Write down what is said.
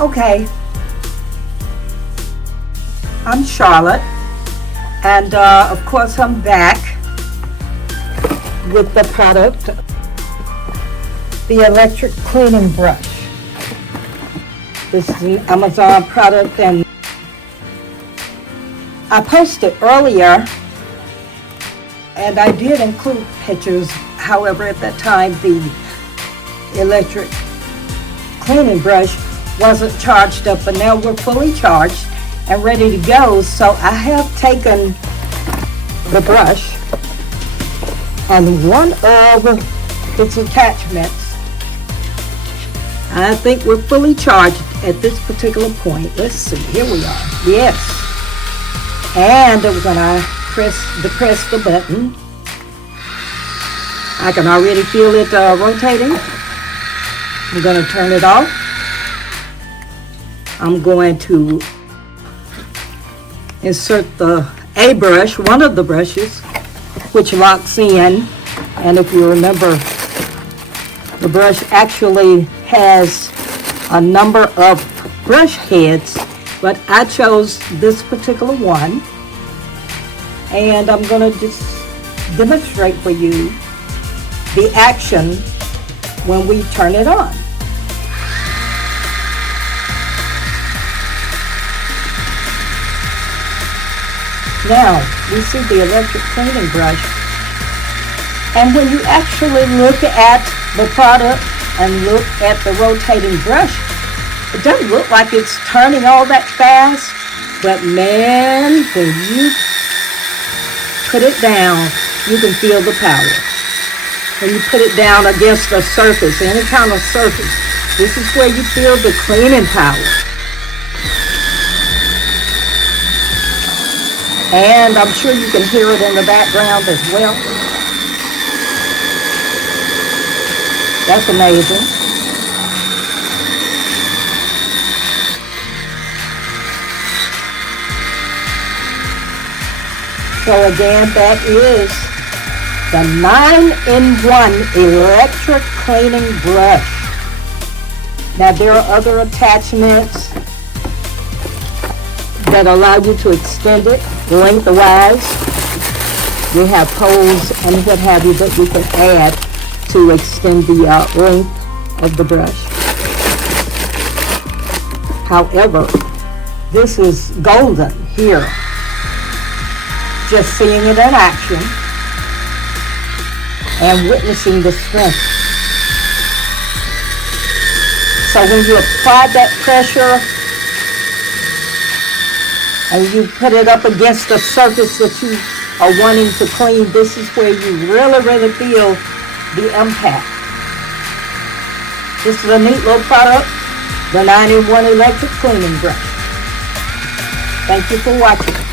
Okay, I'm Charlotte, and of course I'm back with the product, the electric cleaning brush. This is an Amazon product, and I posted earlier, and I did include pictures. However, at that time, the electric cleaning brush wasn't charged up, but now we're fully charged and ready to go. So I have taken the brush and one of its attachments. I think we're fully charged at this particular point. Let's see, here we are. Yes. And we're gonna press the button. I can already feel it rotating. I'm gonna turn it off. I'm going to insert the A brush, one of the brushes, which locks in. And if you remember, the brush actually has a number of brush heads, but I chose this particular one. And I'm going to just demonstrate for you the action when we turn it on. Now, we see the electric cleaning brush, and when you actually look at the product and look at the rotating brush, it doesn't look like it's turning all that fast, but man, when you put it down, you can feel the power. When you put it down against a surface, any kind of surface, this is where you feel the cleaning power. And I'm sure you can hear it in the background as well. That's amazing. So again, that is the 9-in-1 electric cleaning brush. Now there are other attachments that allow you to extend it lengthwise. You have poles and what have you that you can add to extend the length of the brush. However, this is golden here. Just seeing it in action and witnessing the strength. So when you apply that pressure and you put it up against the surface that you are wanting to clean, this is where you really feel the impact. This is a neat little product, the 9-in-1 electric cleaning brush. Thank you for watching.